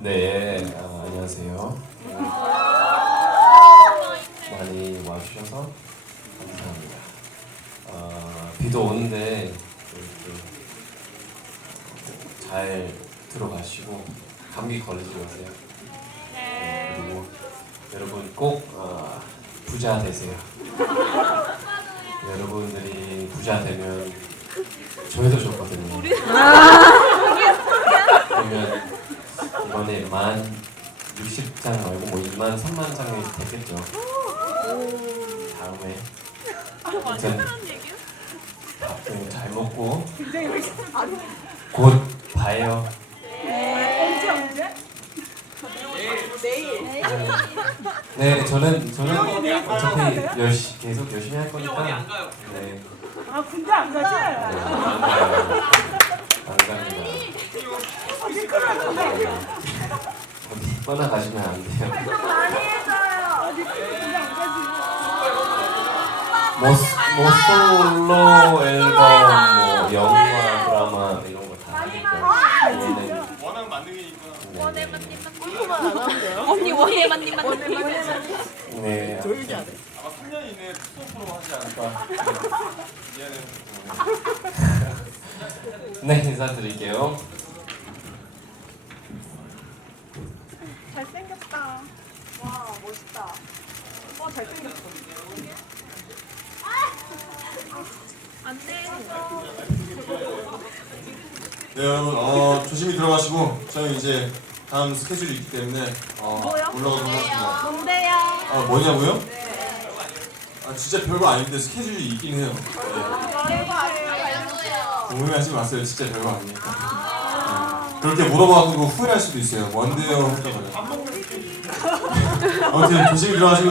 네, 아, 안녕하세요. 많이 와주셔서 감사합니다. 아, 비도 오는데 이렇게 잘 들어가시고 감기 걸리지 마세요. 네, 그리고 여러분 꼭 아, 부자 되세요. 여러분들이 부자 되면 저희도 좋거든요. 그러면 이번에 만 60장 말고 뭐 2만 3만 장이 됐겠죠. 다음에 아무튼 밥좀 잘 먹고 곧 봐요. 언제 언제? 네, 저는 저는 어차피 열시, 계속 열심히 할 거니까. 네, 아 군대 안 네, 가지? 안 가요. 안 갑니다. 떠나 가시면 안 돼요. 많이 해줘요. 어디 군대 안 가지? 뭐, 뭐 솔로 앨범, 뭐 영화, 드라마 이런 거다 하니까 이제는 워낙 만능이니까 네, 언니 원해만님만 네, 아마 3년 이내에 수업으로 하지 않을까 이해는 네 인사드릴게요. 잘생겼다. 와 멋있다. 어 잘생겼어. 네 여러분 어, 조심히 들어가시고 저희 이제 다음 스케줄이 있기 때문에 어, 올라가도록 하겠습니다 뭔데요? 아 뭐냐고요? 아 진짜 별거 아닌데 스케줄이 있긴 해요 네. 궁금해하지 마세요 진짜 별거 아니니까 네. 그렇게 물어봐가지고 후회할 수도 있어요. 뭔데요? 할까 봐요. 아무튼 조심히 들어가시고